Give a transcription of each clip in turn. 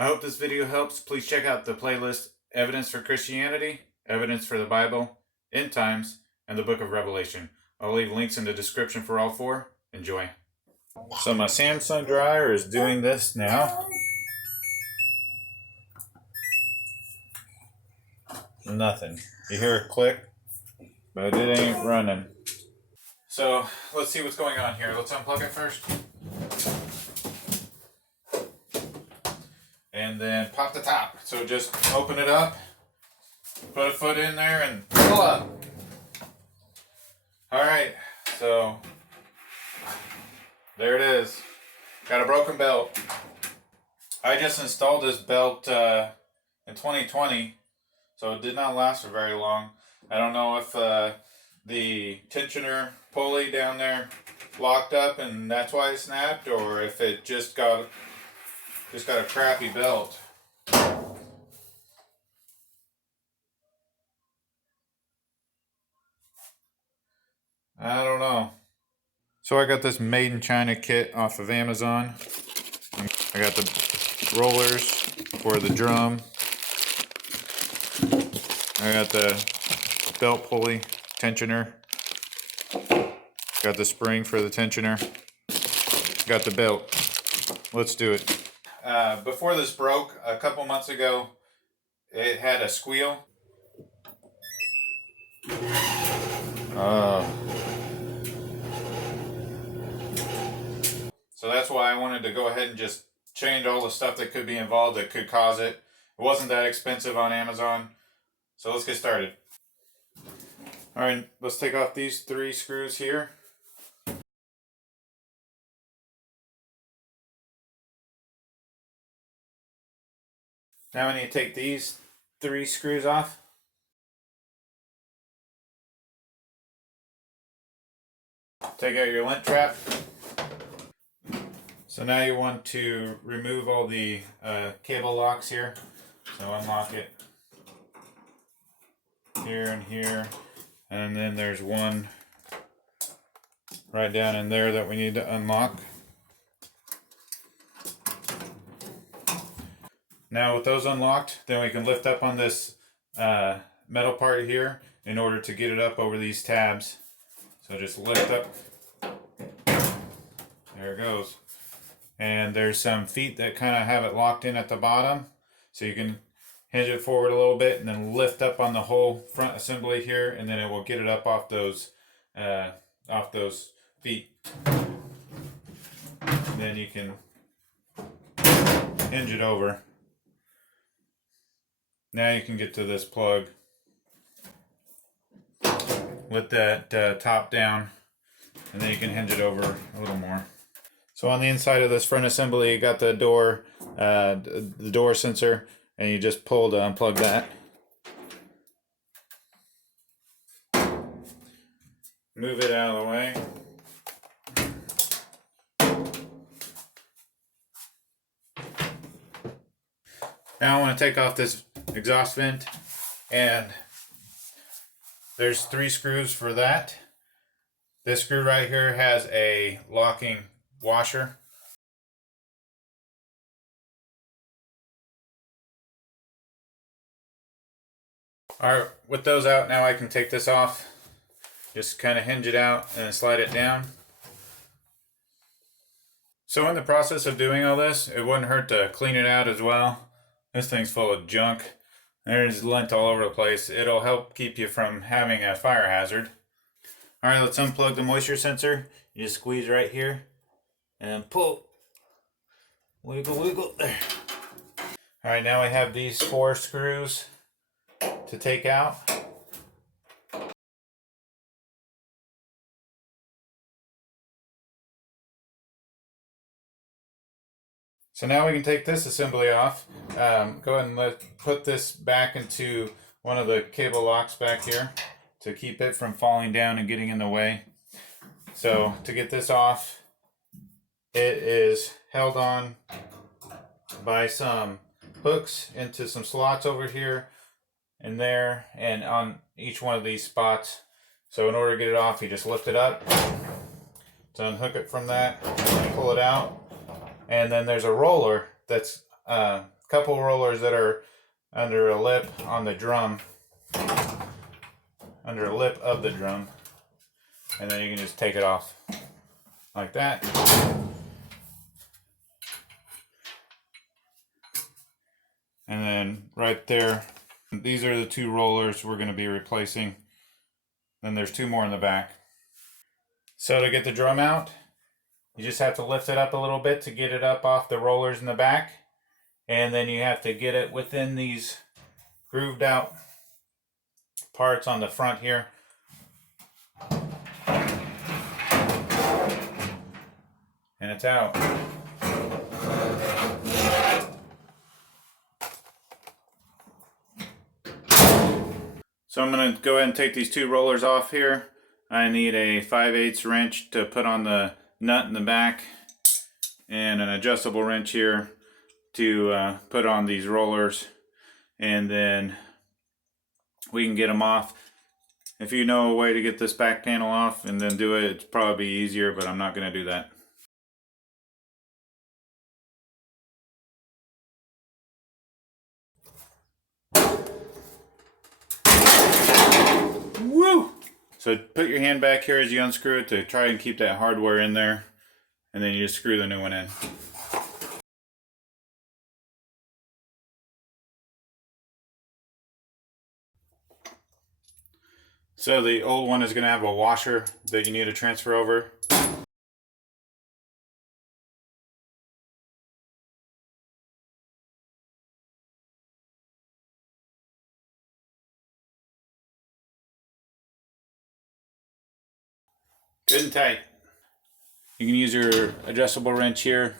I hope this video helps. Please check out the playlist Evidence for Christianity, Evidence for the Bible, End Times, and the Book of Revelation. I'll leave links in the description for all four. Enjoy. So my Samsung dryer is doing this now. Nothing. You hear a click, but it ain't running. So let's see what's going on here. Let's unplug it first. And then pop the top. So just open it up, put a foot in there, and pull up. Alright, so there it is. Got a broken belt. I just installed this belt in 2020, so it did not last for very long. I don't know if the tensioner pulley down there locked up and that's why it snapped, or if it just got a crappy belt. I don't know. So I got this made in China kit off of Amazon. I got the rollers for the drum. I got the belt pulley tensioner. Got the spring for the tensioner. Got the belt. Let's do it. Before this broke, a couple months ago, it had a squeal. So that's why I wanted to go ahead and just change all the stuff that could be involved that could cause it. It wasn't that expensive on Amazon. So let's get started. Alright, let's take off these 3 screws here. Now I need to take these 3 screws off. Take out your lint trap. So now you want to remove all the cable locks here. So unlock it here and here. And then there's one right down in there that we need to unlock. Now with those unlocked, then we can lift up on this metal part here in order to get it up over these tabs. So just lift up. There it goes. And there's some feet that kind of have it locked in at the bottom. So you can hinge it forward a little bit and then lift up on the whole front assembly here, and then it will get it up off those feet. And then you can hinge it over. Now you can get to this plug with that top down, and then you can hinge it over a little more. So on the inside of this front assembly, you got the door sensor, and you just pull to unplug that. Move it out of the way. Now I want to take off this exhaust vent, and there's 3 screws for that. This screw right here has a locking washer. Alright, with those out, now I can take this off. Just kind of hinge it out and slide it down. So in the process of doing all this, it wouldn't hurt to clean it out as well. This thing's full of junk. There's lint all over the place. It'll help keep you from having a fire hazard. Alright, let's unplug the moisture sensor. You just squeeze right here and pull. Wiggle, wiggle. There. Alright, now I have these 4 screws to take out. So now we can take this assembly off. Go ahead and put this back into one of the cable locks back here to keep it from falling down and getting in the way. So to get this off, it is held on by some hooks into some slots over here and there and on each one of these spots. So in order to get it off, you just lift it up to unhook it from that, pull it out. And then there's a roller that's couple rollers that are under a lip on the drum, under a lip of the drum, and then you can just take it off like that. And then right there, these are the two rollers we're going to be replacing. Then there's two more in the back. So to get the drum out, you just have to lift it up a little bit to get it up off the rollers in the back. And then you have to get it within these grooved out parts on the front here. And it's out. So I'm going to go ahead and take these two rollers off here. I need a 5/8 wrench to put on the nut in the back, and an adjustable wrench here to put on these rollers, and then we can get them off. If you know a way to get this back panel off and then do it, it's probably easier, but I'm not going to do that. Woo! So put your hand back here as you unscrew it to try and keep that hardware in there, and then you just screw the new one in. So the old one is going to have a washer that you need to transfer over. Good and tight. You can use your adjustable wrench here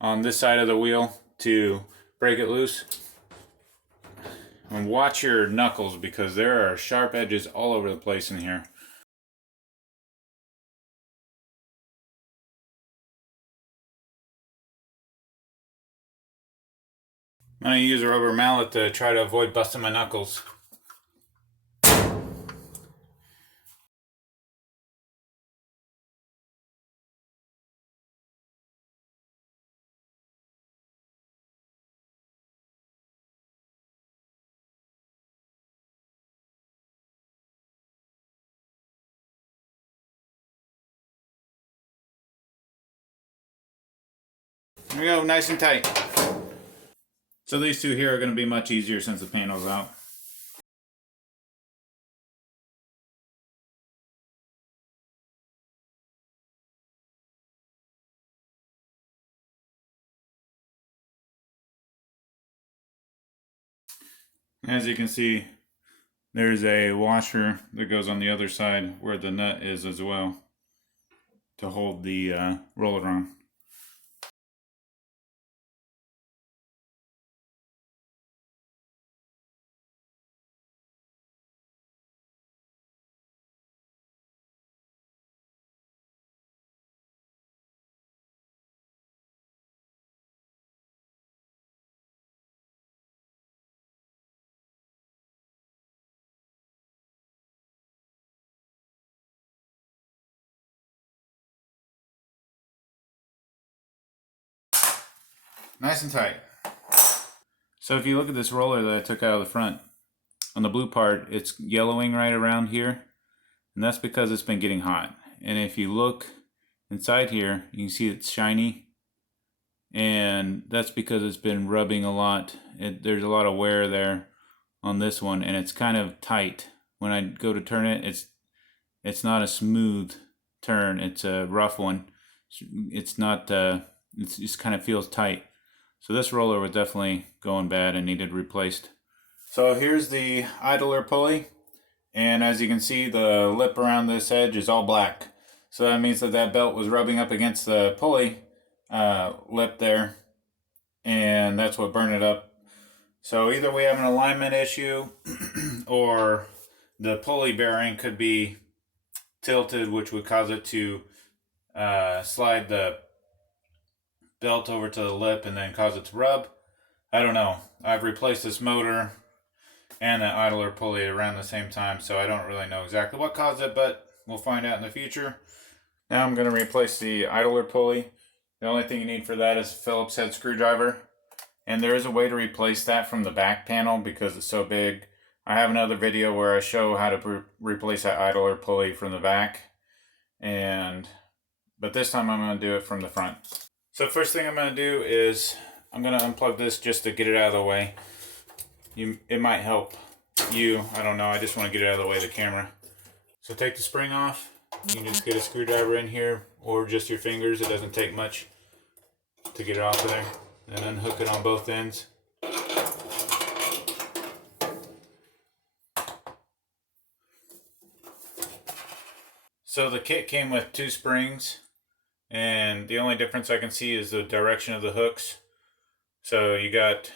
on this side of the wheel to break it loose. And watch your knuckles because there are sharp edges all over the place in here. I'm going to use a rubber mallet to try to avoid busting my knuckles. There we go, nice and tight. So these two here are going to be much easier since the panel's out. As you can see, there's a washer that goes on the other side where the nut is as well to hold the roller on. Nice and tight. So if you look at this roller that I took out of the front, on the blue part, it's yellowing right around here, and that's because it's been getting hot. And if you look inside here, you can see it's shiny, and that's because it's been rubbing a lot. There's a lot of wear there on this one, and it's kind of tight. When I go to turn it, it's not a smooth turn, it's a rough one. It's not, it just kind of feels tight. So this roller was definitely going bad and needed replaced. So here's the idler pulley, and as you can see, the lip around this edge is all black. So that means that belt was rubbing up against the pulley lip there, and that's what burned it up. So either we have an alignment issue or the pulley bearing could be tilted, which would cause it to slide the belt over to the lip and then cause it to rub. I don't know. I've replaced this motor and the idler pulley around the same time, so I don't really know exactly what caused it, but we'll find out in the future. Now I'm going to replace the idler pulley. The only thing you need for that is a Phillips head screwdriver, And there is a way to replace that from the back panel because it's so big. I have another video where I show how to replace that idler pulley from the back. But this time I'm going to do it from the front. So first thing I'm going to do is I'm going to unplug this just to get it out of the way. It might help you. I don't know. I just want to get it out of the way of the camera. So take the spring off. You can just get a screwdriver in here or just your fingers. It doesn't take much to get it off of there. And unhook it on both ends. So the kit came with 2 springs, and the only difference I can see is the direction of the hooks. So you got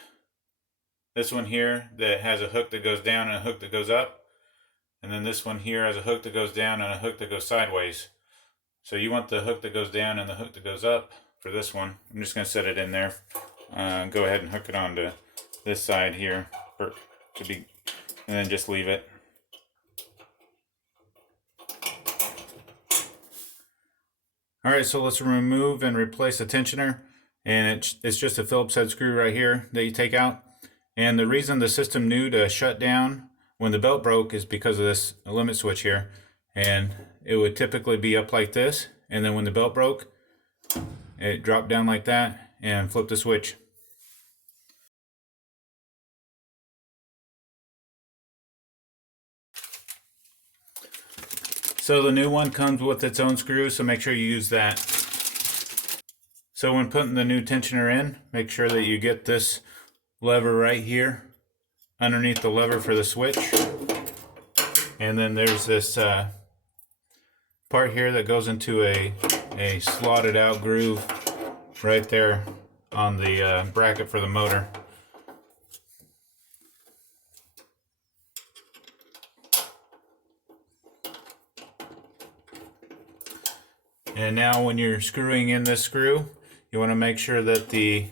this one here that has a hook that goes down and a hook that goes up. And then this one here has a hook that goes down and a hook that goes sideways. So you want the hook that goes down and the hook that goes up for this one. I'm just going to set it in there. Go ahead and hook it onto this side here and then just leave it. Alright, so let's remove and replace the tensioner. And it's just a Phillips head screw right here that you take out. And the reason the system knew to shut down when the belt broke is because of this limit switch here. And it would typically be up like this. And then when the belt broke, it dropped down like that and flipped the switch. So the new one comes with its own screw, so make sure you use that. So when putting the new tensioner in, make sure that you get this lever right here underneath the lever for the switch. And then there's this part here that goes into a slotted out groove right there on the bracket for the motor. And now when you're screwing in this screw, you want to make sure that the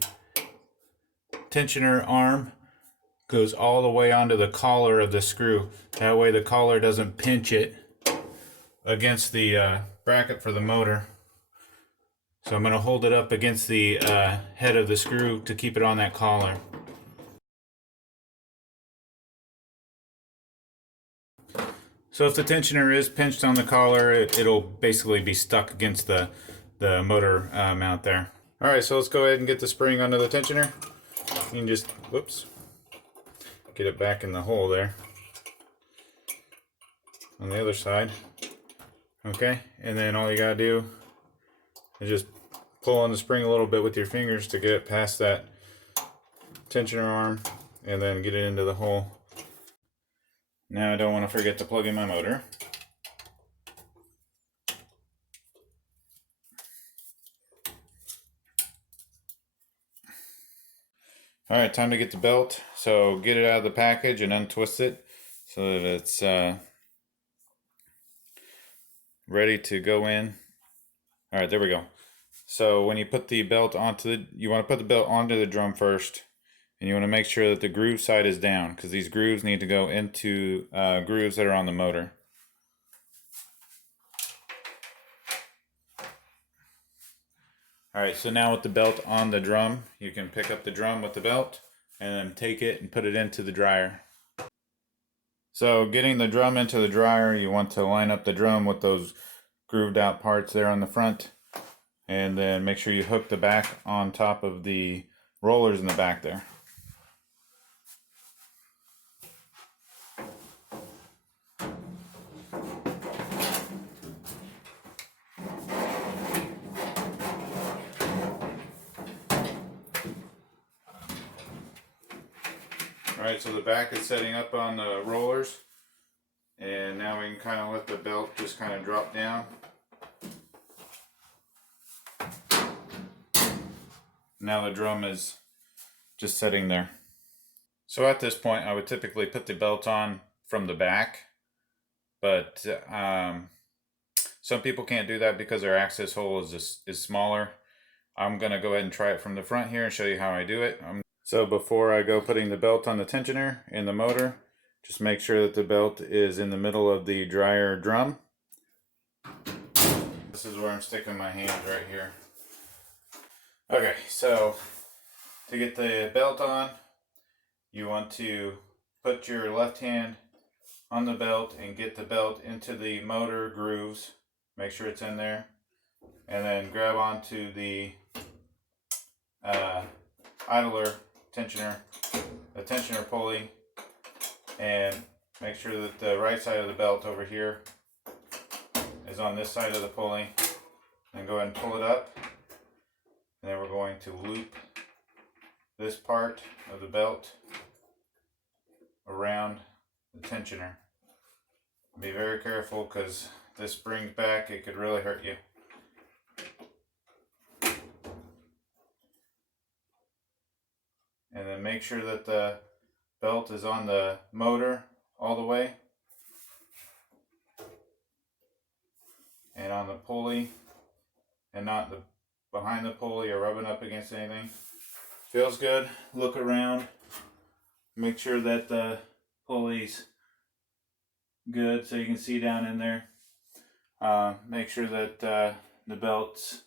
tensioner arm goes all the way onto the collar of the screw. That way the collar doesn't pinch it against the bracket for the motor. So I'm going to hold it up against the head of the screw to keep it on that collar. So if the tensioner is pinched on the collar, it'll basically be stuck against the motor mount there. Alright, so let's go ahead and get the spring onto the tensioner. You can just, whoops, get it back in the hole there on the other side. Okay, and then all you gotta do is just pull on the spring a little bit with your fingers to get it past that tensioner arm and then get it into the hole. Now I don't want to forget to plug in my motor. Alright, time to get the belt. So get it out of the package and untwist it so that it's ready to go in. Alright, there we go. So when you put the belt you want to put the belt onto the drum first. And you want to make sure that the groove side is down because these grooves need to go into grooves that are on the motor. Alright, so now with the belt on the drum, you can pick up the drum with the belt and then take it and put it into the dryer. So getting the drum into the dryer, you want to line up the drum with those grooved out parts there on the front. And then make sure you hook the back on top of the rollers in the back there. Alright, so the back is setting up on the rollers, and now we can kind of let the belt just kind of drop down. Now the drum is just sitting there. So at this point I would typically put the belt on from the back, but some people can't do that because their access hole is smaller. I'm going to go ahead and try it from the front here and show you how I do it. So before I go putting the belt on the tensioner in the motor, just make sure that the belt is in the middle of the dryer drum. This is where I'm sticking my hand right here. Okay, so To get the belt on, you want to put your left hand on the belt and get the belt into the motor grooves. Make sure it's in there. And then grab onto the idler tensioner, the tensioner pulley, and make sure that the right side of the belt over here is on this side of the pulley. And go ahead and pull it up. And then we're going to loop this part of the belt around the tensioner. Be very careful because this springs back, it could really hurt you. And then make sure that the belt is on the motor all the way and on the pulley and not the behind the pulley or rubbing up against anything. Feels good. Look around. Make sure that the pulley's good so you can see down in there. Make sure that the belt's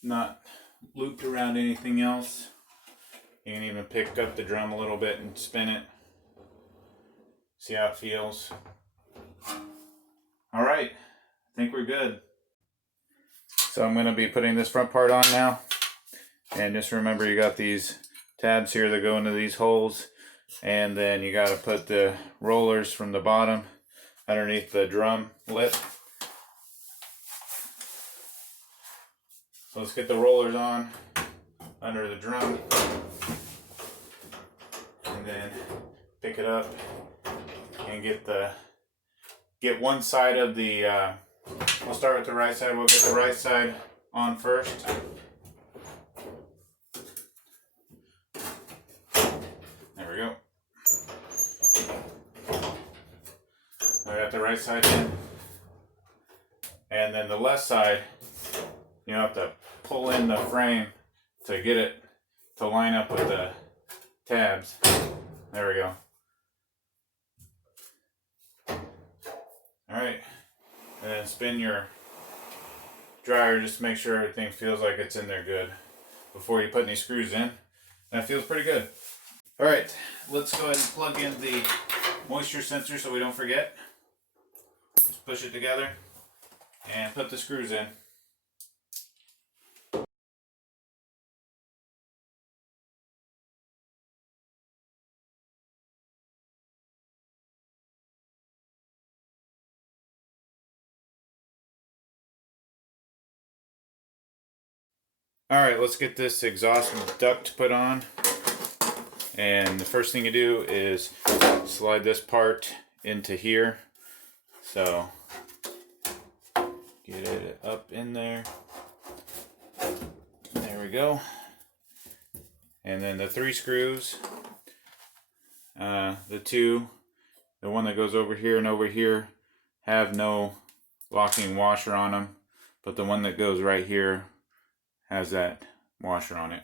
not looped around anything else. You can even pick up the drum a little bit and spin it. See how it feels. Alright, I think we're good. So I'm going to be putting this front part on now. And just remember, you got these tabs here that go into these holes. And then you got to put the rollers from the bottom underneath the drum lip. So let's get the rollers on under the drum. And then pick it up and get one side of the, we'll start with the right side. We'll get the right side on first. There we go. I got the right side in. And then the left side, you have to pull in the frame to get it to line up with the tabs. There we go. Alright. And then spin your dryer just to make sure everything feels like it's in there good before you put any screws in. That feels pretty good. Alright, let's go ahead and plug in the moisture sensor so we don't forget. Just push it together and put the screws in. Alright, let's get this exhaust duct put on. And the first thing you do is slide this part into here. So get it up in there. There we go. And then the 3 screws, the one that goes over here and over here have no locking washer on them, but the one that goes right here has that washer on it.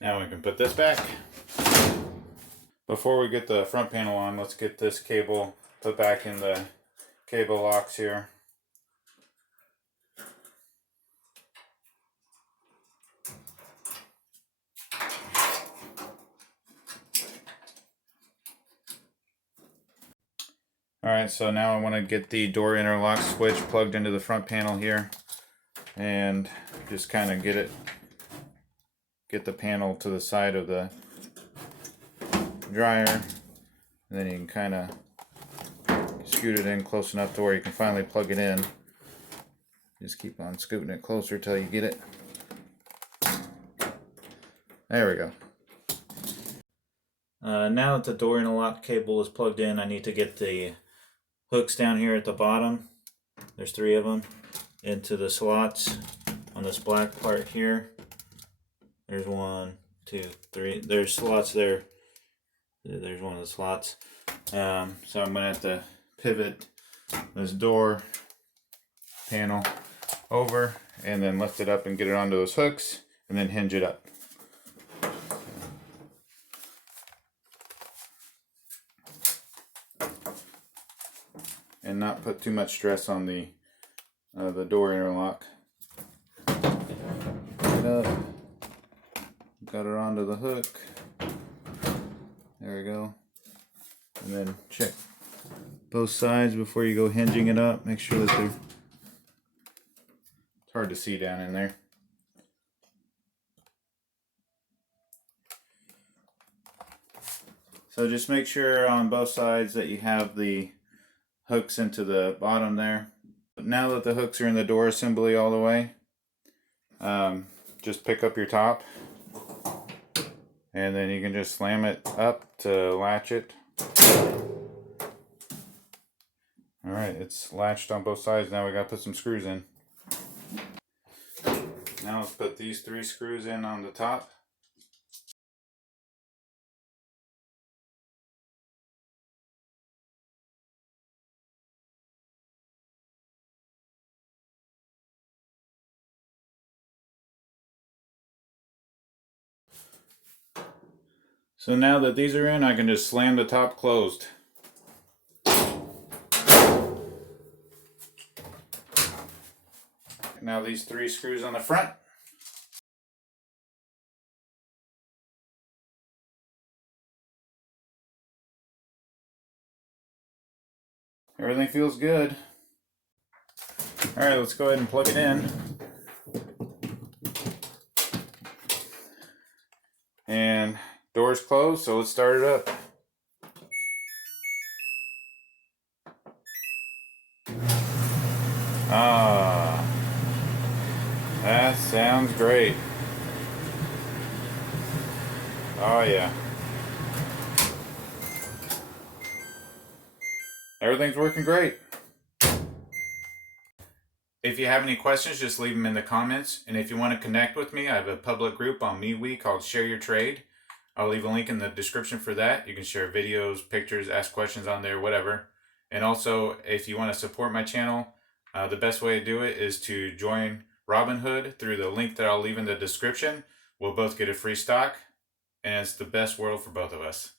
Now we can put this back. Before we get the front panel on, let's get this cable put back in the cable locks here. Alright, so now I want to get the door interlock switch plugged into the front panel here and just kind of get the panel to the side of the dryer, and then you can kind of scoot it in close enough to where you can finally plug it in. Just keep on scooting it closer till you get it. There we go. Now that the door interlock cable is plugged in, I need to get the hooks down here at the bottom. There's 3 of them into the slots on this black part here. There's 1, 2, 3. There's slots there. There's one of the slots. So I'm going to have to pivot this door panel over and then lift it up and get it onto those hooks and then hinge it up. and not put too much stress on the door interlock. It up. Got it onto the hook. There we go. And then check both sides before you go hinging it up. Make sure that it's hard to see down in there. So just make sure on both sides that you have the hooks into the bottom there. But now that the hooks are in the door assembly all the way, just pick up your top and then you can just slam it up to latch it. Alright, it's latched on both sides. Now we gotta put some screws in. Now let's put these 3 screws in on the top. So now that these are in, I can just slam the top closed. Now these 3 screws on the front. Everything feels good. Alright, let's go ahead and plug it in. And door's closed, so let's start it up. Ah, that sounds great. Oh yeah. Everything's working great. If you have any questions, just leave them in the comments. And if you want to connect with me, I have a public group on MeWe called Share Your Trade. I'll leave a link in the description for that. You can share videos, pictures, ask questions on there, whatever. And also, if you want to support my channel, the best way to do it is to join Robinhood through the link that I'll leave in the description. We'll both get a free stock, and it's the best world for both of us.